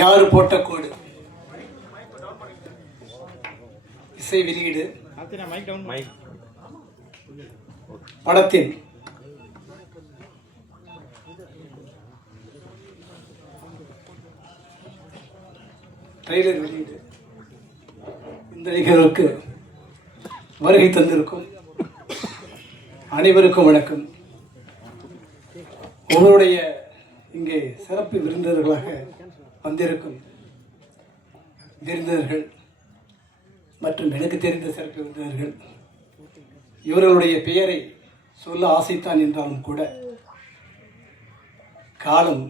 யாரு போட்ட கோடு இசை வெளியீடு படத்தின் ட்ரெய்லர் வெளியீடு இந்த நிகழ்வுக்கு வருகை தந்திருக்கும் அனைவருக்கும் வணக்கம் உங்களுடைய இங்கே சிறப்பு விருந்தினர்களாக வந்திருக்கும் விருந்தினர்கள் மற்றும் எனக்கு தெரிந்த சிறப்பு விருந்தினர்கள் இவர்களுடைய பெயரை சொல்ல ஆசைத்தான் என்றாலும் கூட காலம்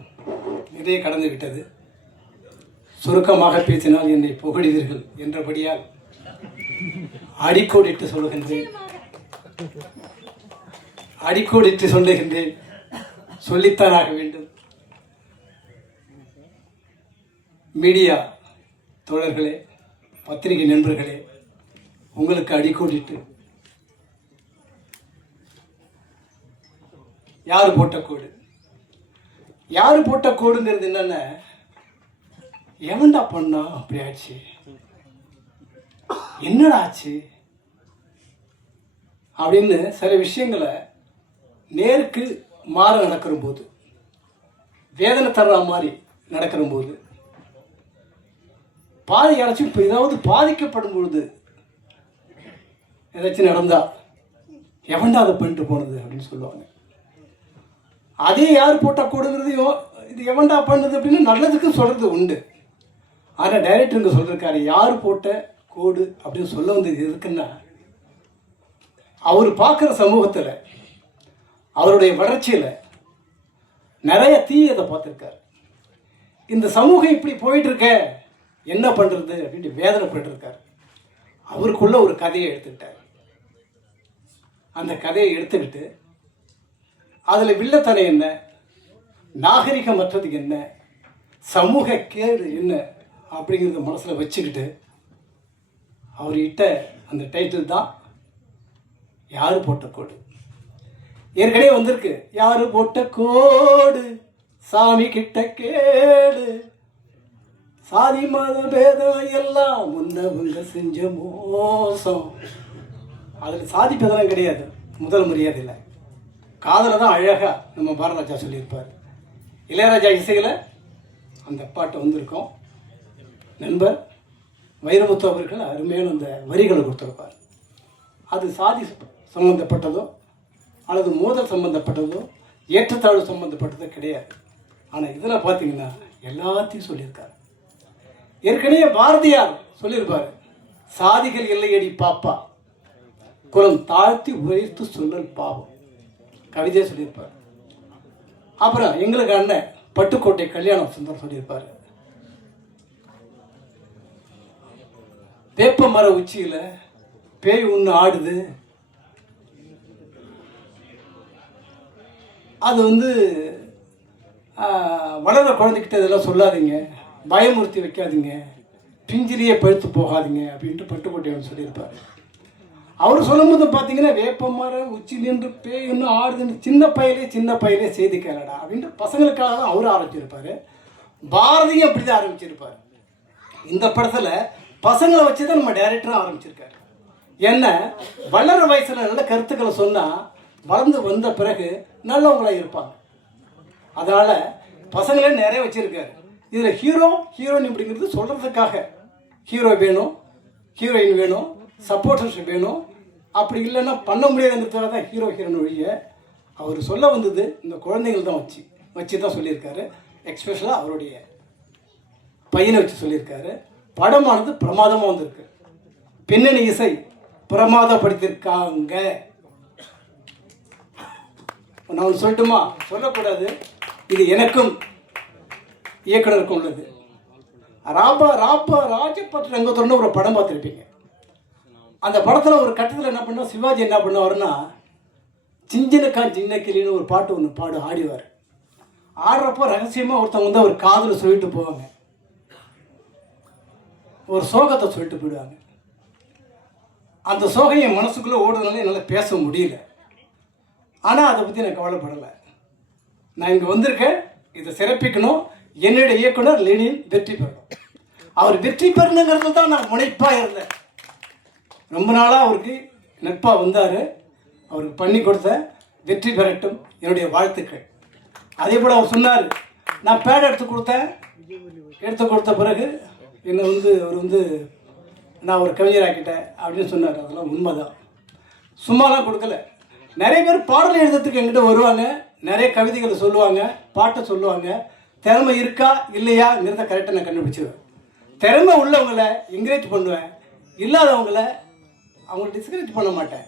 நிறைய கடந்து விட்டது சுருக்கமாக பேசினால் என்னை புகழிதீர்கள் என்றபடியால் அடிக்கோடிட்டு சொல்லுகின்றேன் அடிக்கோடிட்டு சொல்லுகின்றேன் சொல்லித்தராக வேண்டும் மீடியா தோழர்களே பத்திரிகை நண்பர்களே உங்களுக்கு அடிக்கோடிட்டு யார் போட்ட கோடு யார் போட்ட கோடுங்கிறது என்னென்ன எவன்டா பண்ணா அப்படி ஆச்சு என்னடா ஆச்சு அப்படின்னு சில விஷயங்களை நேருக்கு மாற நடக்கிற போது வேதனை தர்ற மாதிரி நடக்கிற போது பாதி யாராச்சும் இப்போ ஏதாவது பாதிக்கப்படும் பொழுது ஏதாச்சும் நடந்தா எவன்டா அதை பண்ணிட்டு போனது அப்படின்னு சொல்லுவாங்க அதே யார் போட்டால் கூடுங்கிறதையும் இது எவன்டா பண்ணுது அப்படின்னு நல்லதுக்கு சொல்கிறது உண்டு ஆனால் டைரக்டர் இங்கே சொல்லியிருக்காரு யார் போட்ட கோடு அப்படின்னு சொல்ல வந்தது எதுக்குன்னா அவர் பார்க்குற சமூகத்தில் அவருடைய வளர்ச்சியில் நிறைய தீயத்தை பார்த்துருக்காரு இந்த சமூகம் இப்படி போயிட்டு இருக்க என்ன பண்ணுறது அப்படின்ட்டு வேதனைப்பட்டு இருக்கார் அவருக்குள்ள ஒரு கதையை எடுத்துக்கிட்டார் அந்த கதையை எடுத்துக்கிட்டு அதில் வில்லத்தனை என்ன நாகரிகமற்றது என்ன சமூக கேடு என்ன அப்படிங்கிறத மனசில் வச்சுக்கிட்டு அவர்கிட்ட அந்த டைட்டில் தான் யார் போட்ட கோடு ஏற்கனவே வந்திருக்கு யாரு போட்ட கோடு சாமி கிட்ட கேடு சாதி மத பேதம் எல்லாம் முன்னவங்க செஞ்ச மோசம் அதில் சாதி பேதம் கிடையாது முதல் மரியாதை இல்லை காதலை தான் அழகாக நம்ம பாரதராஜா சொல்லியிருப்பார் இளையராஜா இசையில் அந்த பாட்டு வந்திருக்கோம் நண்பர் வைரமுத்து அவர்கள் அருமையான அந்த வரிகளை கொடுத்துருப்பார் அது சாதி சம்மந்தப்பட்டதோ அல்லது மோதல் சம்பந்தப்பட்டதோ ஏற்றத்தாழ்வு சம்பந்தப்பட்டதோ கிடையாது ஆனால் இதில் பார்த்தீங்கன்னா எல்லாத்தையும் சொல்லியிருக்காரு ஏற்கனவே பாரதியார் சொல்லியிருப்பார் சாதிகள் இல்லையடி பாப்பா குலம் தாழ்த்தி உயர்த்து சொல்லல் பாவம் கவிதையை சொல்லியிருப்பார் அப்புறம் எங்களுக்கு அண்ணன் பட்டுக்கோட்டை கல்யாணம் சுந்தரம் சொல்லியிருப்பார் வேப்ப மர உச்சியில் பேய் ஒன்று ஆடுது அது வந்து வளர குழந்தைக்கிட்ட இதெல்லாம் சொல்லாதீங்க பயமுறுத்தி வைக்காதீங்க பிஞ்சிலேயே பழுத்து போகாதீங்க அப்படின்ட்டு பட்டுக்கோட்டையவன் சொல்லியிருப்பார் அவர் சொல்லும் போது பார்த்தீங்கன்னா வேப்ப மரம் உச்சி நின்று பேய் இன்னும் நின்று சின்ன பையலே சின்ன பையலே செய்தி கேளடா அப்படின்ட்டு பசங்களுக்காக தான் அவர் ஆரம்பிச்சிருப்பார் பாரதியும் அப்படி தான் ஆரம்பிச்சிருப்பார் இந்த படத்தில் பசங்களை வச்சு தான் நம்ம டைரக்டராக ஆரம்பிச்சிருக்காரு என்ன வளர வயசில் நல்ல கருத்துக்களை சொன்னால் வளர்ந்து வந்த பிறகு நல்லவங்களா இருப்பாங்க அதனால பசங்களே நிறைய வச்சிருக்காரு இதில் ஹீரோ ஹீரோயின் அப்படிங்கிறது சொல்கிறதுக்காக ஹீரோ வேணும் ஹீரோயின் வேணும் சப்போர்ட்டர்ஸ் வேணும் அப்படி இல்லைன்னா பண்ண முடியாதுங்கிறதுனால தான் ஹீரோ ஹீரோயின் ஒழிய அவர் சொல்ல வந்தது இந்த குழந்தைகள் தான் வச்சு வச்சு தான் சொல்லியிருக்காரு எக்ஸ்பெஷலாக அவருடைய பையனை வச்சு சொல்லியிருக்காரு படமானது பிரமாதமாக வந்திருக்கு பின்னணி இசை பிரமாதப்படுத்தியிருக்காங்க நான் ஒன்று சொல்லட்டுமா சொல்லக்கூடாது இது எனக்கும் இயக்குனருக்கும் உள்ளது ராபா ராபா ராஜபட் ரங்கத்தோடனு ஒரு படம் பார்த்துருப்பீங்க அந்த படத்தில் ஒரு கட்டத்தில் என்ன பண்ணால் சிவாஜி என்ன பண்ணுவார்னா சிஞ்சனுக்கா சின்ன கிளின்னு ஒரு பாட்டு ஒன்று பாடு ஆடிவார் ஆடுறப்போ ரகசியமாக ஒருத்தவங்க வந்து அவர் காதில் சொல்லிட்டு போவாங்க ஒரு சோகத்தை சொல்லிட்டு போயிடுவாங்க அந்த சோகையை மனசுக்குள்ளே ஓடுறதுனால என்னால் பேச முடியல ஆனால் அதை பற்றி நான் கவலைப்படலை நான் இங்கே வந்திருக்கேன் இதை சிறப்பிக்கணும் என்னுடைய இயக்குனர் லெனின் வெற்றி பெறணும் அவர் வெற்றி பெறணுங்கிறது தான் நான் முனைப்பாக இருந்தேன் ரொம்ப நாளாக அவருக்கு நட்பாக வந்தார் அவருக்கு பண்ணி கொடுத்த வெற்றி பெறட்டும் என்னுடைய வாழ்த்துக்கள் அதே போல் அவர் சொன்னார் நான் பேட் எடுத்து கொடுத்தேன் எடுத்து கொடுத்த பிறகு என்னை வந்து அவர் வந்து நான் ஒரு கவிஞராக்கிட்டேன் அப்படின்னு சொன்னார் அதெல்லாம் உண்மைதான் சும்மாலாம் கொடுக்கல நிறைய பேர் பாடல் எழுதுறதுக்கு எங்கிட்ட வருவாங்க நிறைய கவிதைகளை சொல்லுவாங்க பாட்டை சொல்லுவாங்க திறமை இருக்கா இல்லையாங்கிறத கரெக்டாக நான் கண்டுபிடிச்சிடுவேன் திறமை உள்ளவங்களை என்கரேஜ் பண்ணுவேன் இல்லாதவங்கள அவங்கள டிஸ்கரேஜ் பண்ண மாட்டேன்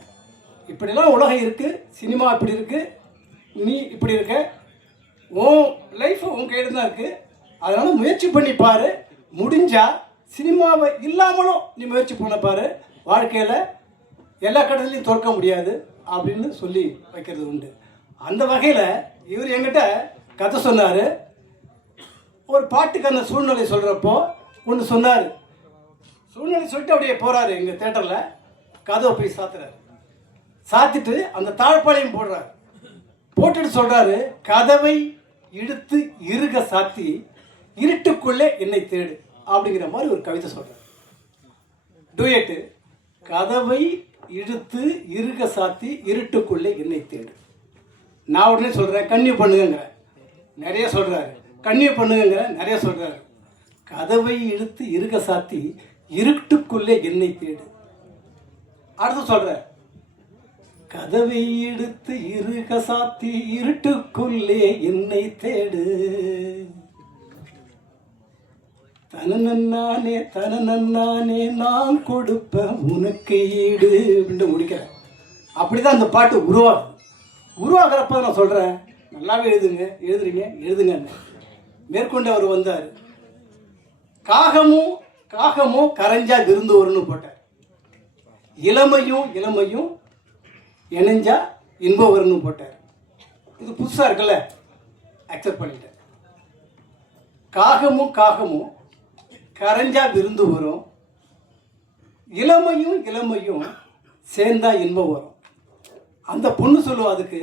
இப்படிலாம் உலகம் இருக்குது சினிமா இப்படி இருக்குது நீ இப்படி இருக்க உன் லைஃப் உன் கையில் தான் இருக்குது அதனால் முயற்சி பண்ணி பாரு முடிஞ்சால் சினிமாவை இல்லாமலும் நீ முயற்சி பண்ண பாரு வாழ்க்கையில் எல்லா கட்டத்துலையும் தோற்க முடியாது அப்படின்னு சொல்லி வைக்கிறது உண்டு அந்த வகையில் இவர் என்கிட்ட கதை சொன்னார் ஒரு பாட்டுக்கு அந்த சூழ்நிலை சொல்கிறப்போ ஒன்று சொன்னார் சூழ்நிலை சொல்லிட்டு அப்படியே போகிறாரு எங்கள் தேட்டரில் கதவை போய் சாத்துறாரு சாத்திட்டு அந்த தாழ்பாளையம் போடுறார் போட்டுட்டு சொல்கிறாரு கதவை இழுத்து இருக சாத்தி இருட்டுக்குள்ளே என்னை தேடு அப்படிங்கிற மாதிரி ஒரு கவிதை சொல்கிறார் டூயட்டு கதவை இழுத்து இருக சாத்தி இருட்டுக்குள்ளே என்னை தேடு நான் உடனே சொல்கிறேன் கண்ணி பண்ணுங்கிற நிறைய சொல்கிறாரு கண்ணி பண்ணுங்கிற நிறைய சொல்கிறாரு கதவை இழுத்து இருக சாத்தி இருட்டுக்குள்ளே என்னை தேடு அடுத்து சொல்கிறார் கதவை இழுத்து இருக சாத்தி இருட்டுக்குள்ளே என்னை தேடு தனநன்னானே தனநன்னானே நான் கொடுப்பேன் உனக்கு ஈடு அப்படின்னு முடிக்கிறேன் அப்படிதான் அந்த பாட்டு உருவாகும் உருவாகிறப்ப நான் சொல்கிறேன் நல்லாவே எழுதுங்க எழுதுறீங்க எழுதுங்க மேற்கொண்டு அவர் வந்தார் காகமும் காகமும் கரைஞ்சா விருந்து வரும்னு போட்டார் இளமையும் இளமையும் இணைஞ்சா இன்பம் வரும்னு போட்டார் இது புதுசாக இருக்குல்ல அக்செப்ட் பண்ணிட்டேன் காகமும் காகமும் கரைஞ்சா விருந்து வரும் இளமையும் இளமையும் சேர்ந்தா இன்பம் வரும் அந்த பொண்ணு சொல்லுவோம் அதுக்கு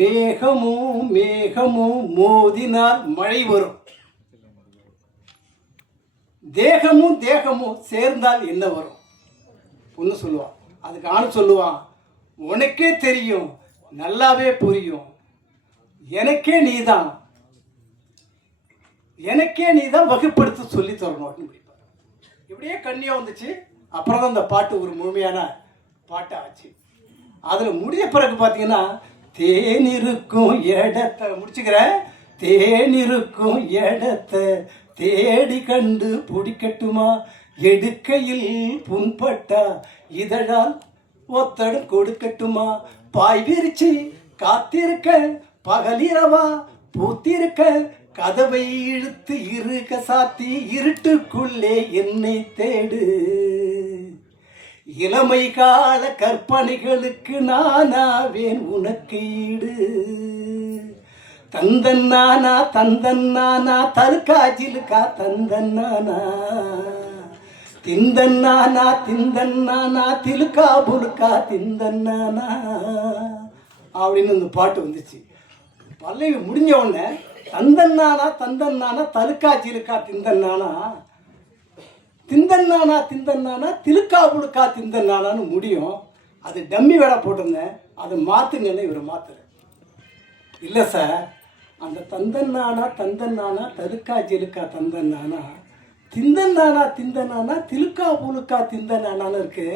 மேகமும் மேகமும் மோதினால் மழை வரும் தேகமும் தேகமும் சேர்ந்தால் என்ன வரும் பொண்ணு சொல்லுவான் அதுக்கு ஆண் சொல்லுவான் உனக்கே தெரியும் நல்லாவே புரியும் எனக்கே நீதான் எனக்கே நீ தான் வகுப்படுத்த சொல்லி தரணும் அப்படின்னு இப்படியே கண்ணியாக வந்துச்சு அப்புறம் தான் இந்த பாட்டு ஒரு முழுமையான பாட்டை ஆச்சு அதில் முடிய பிறகு பார்த்தீங்கன்னா தேன் இருக்கும் இடத்த முடிச்சுக்கிற தேன் இருக்கும் தேடி கண்டு பிடிக்கட்டுமா எடுக்கையில் புண்பட்டா இதழால் ஒத்தடம் கொடுக்கட்டுமா பாய் விரிச்சு காத்திருக்க பகலிரவா பூத்திருக்க கதவை இழுத்து இருக சாத்தி இருட்டுக்குள்ளே என்னை தேடு இளமை கால கற்பனைகளுக்கு நானாவேன் உனக்கு ஈடு தந்தன் நானா தந்தன் நானா தற்காஜிலுக்கா தந்தன் நானா திந்தன் நானா திந்தன் நானா திலுக்கா புலுக்கா திந்தன் நானா அப்படின்னு அந்த பாட்டு வந்துச்சு பல்லவி முடிஞ்ச உடனே தந்தன்னானா தந்தன்னானா தலுக்காச்சி இருக்கா திந்தன்னானா திந்தன்னானா திந்தன்னானா திலுக்கா புழுக்கா திந்தன்னானான்னு முடியும் அது டம்மி வேலை போட்டிருந்தேன் அது மாற்றுங்கன்னு இவர் மாத்துரு இல்லை சார் அந்த தந்தன்னானா தந்தன்னானா தலுக்கா ஜிலுக்கா தந்தன்னானா திந்தன்னானா திந்தன்னானா திலுக்கா புழுக்கா திந்தன்னானு இருக்கு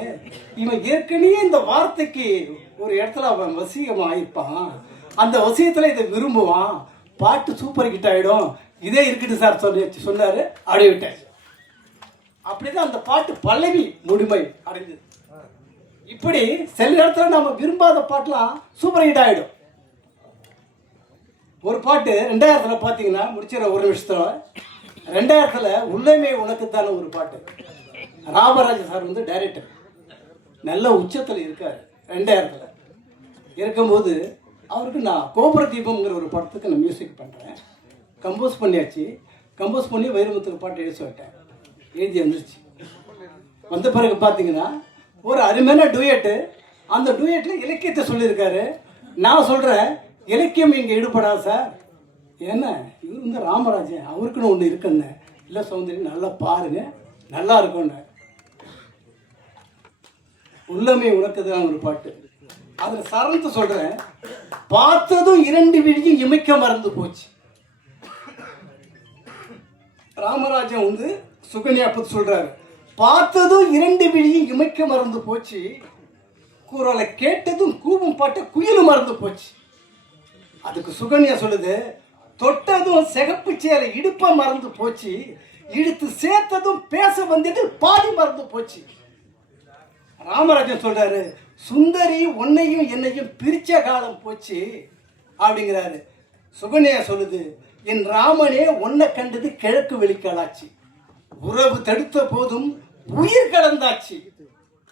இவன் ஏற்கனவே இந்த வார்த்தைக்கு ஒரு இடத்துல அவன் வசீகம் ஆயிருப்பான் அந்த வசியத்தில் இதை விரும்புவான் பாட்டு சூப்பர் ஹிட் ஆகிடும் இதே இருக்குது சார் சொல்லி சொன்னார் அப்படியே விட்டார் அப்படி தான் அந்த பாட்டு பல்லவி முடிமை அடைஞ்சது இப்படி சில நேரத்தில் நம்ம விரும்பாத பாட்டெலாம் சூப்பர் ஹிட் ஆகிடும் ஒரு பாட்டு ரெண்டாயிரத்தில் பார்த்தீங்கன்னா முடிச்சிடற ஒரு நிமிஷத்தில் ரெண்டாயிரத்தில் உள்ளமை உனக்குத்தான ஒரு பாட்டு ராமராஜ சார் வந்து டைரக்டர் நல்ல உச்சத்தில் இருக்கார் ரெண்டாயிரத்தில் இருக்கும்போது அவருக்கு நான் கோபுர தீபம்ங்கிற ஒரு படத்துக்கு நான் மியூசிக் பண்ணுறேன் கம்போஸ் பண்ணியாச்சு கம்போஸ் பண்ணி வைரமுத்துக்கு பாட்டு எழுதி சொல்லிட்டேன் எழுதி வந்துருச்சு வந்த பிறகு பார்த்தீங்கன்னா ஒரு அருமையான டூயட்டு அந்த டூயட்டில் இலக்கியத்தை சொல்லியிருக்காரு நான் சொல்கிறேன் இலக்கியம் இங்கே ஈடுபடா சார் ஏன்னா இவர் வந்து ராமராஜன் அவருக்குன்னு ஒன்று இருக்குன்னு இல்லை சௌந்தரி நல்லா பாருங்க நல்லா இருக்கும்னு உள்ளமே உனக்குதான் ஒரு பாட்டு அதுல சரணத்தை சொல்றேன் பார்த்ததும் இரண்டு விழியும் இமைக்க மறந்து போச்சு ராமராஜன் வந்து சுகன்யா பத்தி சொல்றாரு பார்த்ததும் இரண்டு விழியும் இமைக்க மறந்து போச்சு குரலை கேட்டதும் கூபம் பாட்டு குயிலும் மறந்து போச்சு அதுக்கு சுகன்யா சொல்லுது தொட்டதும் சிகப்பு சேர இடுப்ப மறந்து போச்சு இழுத்து சேர்த்ததும் பேச வந்துட்டு பாதி மறந்து போச்சு ராமராஜன் சொல்றாரு சுந்தரி உன்னையும் என்னையும் பிரித்த காலம் போச்சு அப்படிங்கிறாரு சுகன்யா சொல்லுது என் ராமனே உன்னை கண்டது கிழக்கு வெளிக்கலாச்சு உறவு தடுத்த போதும் உயிர் கடந்தாச்சு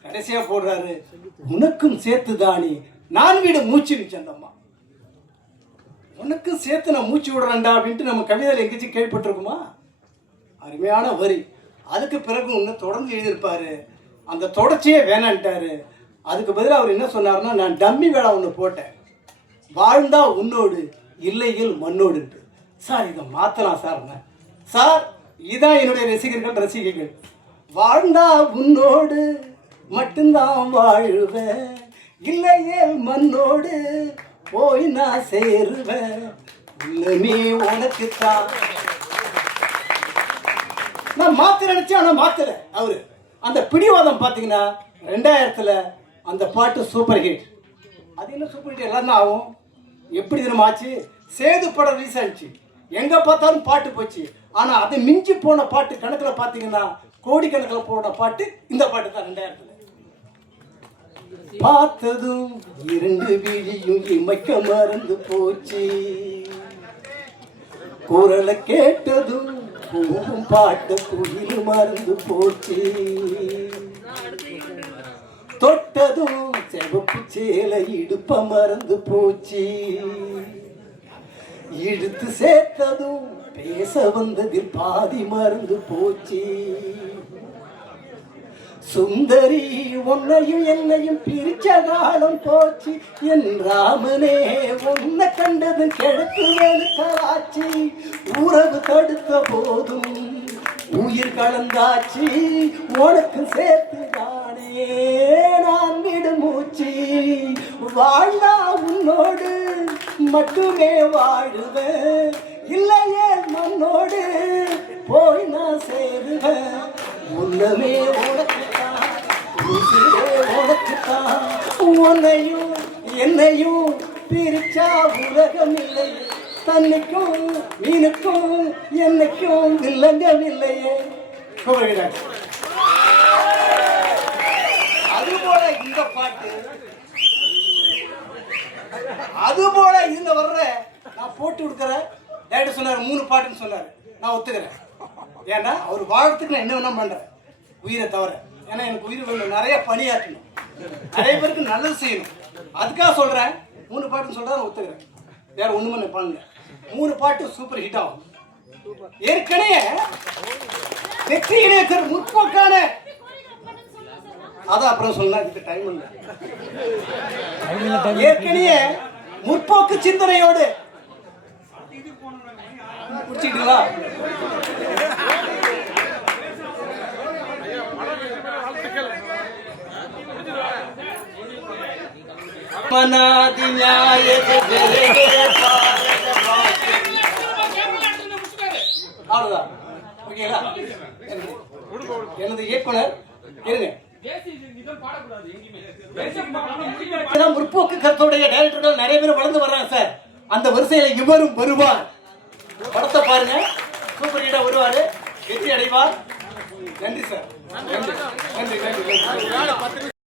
கடைசியா போடுறாரு உனக்கும் சேர்த்து தானி நான் வீடு மூச்சு நிச்சந்தம்மா உனக்கும் சேர்த்து நான் மூச்சு விடுறேன்டா அப்படின்ட்டு நம்ம கவிதையில் எங்கேயும் கேள்விப்பட்டிருக்குமா அருமையான வரி அதுக்கு பிறகு இன்னும் தொடர்ந்து எழுதியிருப்பாரு அந்த தொடர்ச்சியே வேணான்ட்டாரு அதுக்கு பதில் அவர் என்ன சொன்னார்னா நான் டம்மி வேலை ஒன்று போட்டேன் வாழ்ந்தா உன்னோடு இல்லையில் மண்ணோடு சார் இதை மாற்றலாம் சார் சார் இதான் என்னுடைய ரசிகர்கள் ரசிகைகள் வாழ்ந்தா உன்னோடு மட்டும்தான் வாழ்வேன் இல்லையே மண்ணோடு போய் நான் சேருவேன் நான் மாத்திர நினைச்சேன் ஆனால் மாத்திர அவரு அந்த பிடிவாதம் பார்த்தீங்கன்னா ரெண்டாயிரத்துல அந்த பாட்டு சூப்பர் ஹிட் அது இன்னும் சூப்பர் ஹிட் எல்லாம் தான் ஆகும் எப்படி தினமாச்சு சேது படம் ரிலீஸ் ஆயிடுச்சு எங்கே பார்த்தாலும் பாட்டு போச்சு ஆனால் அதை மிஞ்சி போன பாட்டு கணக்கில் பார்த்தீங்கன்னா கோடி கணக்கில் போன பாட்டு இந்த பாட்டு தான் ரெண்டாயிரத்தில் பார்த்ததும் இரண்டு வீழியும் இமைக்க மறந்து போச்சு குரலை கேட்டதும் பாட்டு குயிலும் மறந்து போச்சு தொட்டதும் செவப்பு சேலை இடுப்ப மறந்து போச்சு இழுத்து சேர்த்ததும் பேச வந்ததில் பாதி மறந்து போச்சு சுந்தரி உன்னையும் என்னையும் பிரிச்ச காலம் போச்சு என் ராமனே உன்னை கண்டது கெடுத்து வேலு கராச்சி உறவு தடுத்த போதும் உயிர் கலந்தாச்சு உனக்கு சேர்த்து தானே நான் விடுமூச்சு வாழ்ந்தா உன்னோடு மட்டுமே வாழுவேன் இல்லையே மண்ணோடு போய் நான் சேருவேன் உள்ளமே உனக்குத்தான் உயிரே உனக்குத்தான் உன்னையும் என்னையும் பிரிச்சா உலகம் இல்லையே தன்னைக்கும் நீனுக்கும் என்னைக்கும் வில்லங்கள் இல்லையே அதுபோல இந்த பாட்டு அதுபோல இந்த வர்ற நான் போட்டு கொடுக்குறேன் டேரக்டர் சொன்னார் மூணு பாட்டுன்னு சொன்னார் நான் ஒத்துக்கிறேன் ஏன்னா அவர் வாழறதுக்கு நான் என்ன வேணா பண்ணுறேன் உயிரை தவிர ஏன்னா எனக்கு உயிர் நிறைய பணியாற்றணும் நிறைய பேருக்கு நல்லது செய்யணும் அதுக்காக சொல்கிறேன் மூணு பாட்டுன்னு சொல்கிறேன் நான் ஒத்துக்கிறேன் வேற ஒன்றுமே நான் பண்ணுங்க மூணு பாட்டு சூப்பர் ஹிட் ஆகும் ஏற்கனவே வெற்றி இணையத்தில் முற்போக்கான அதான் அப்புறம் சொல்லலாம் இதுக்கு டைம் இல்லை ஏற்கனவே முற்போக்கு சிந்தனையோடு குடிச்சிட்டீங்களா மனாதி நியாய எனது இயக்குனர் முற்போக்கு கருத்துடைய டைரக்டர்கள் நிறைய பேர் வளர்ந்து வர்றாங்க சார் அந்த வரிசையில இவரும் வருவார் படத்தை பாருங்க சூப்பர் ஹீட்டா வருவாரு வெற்றி அடைவார் நன்றி சார் நன்றி நன்றி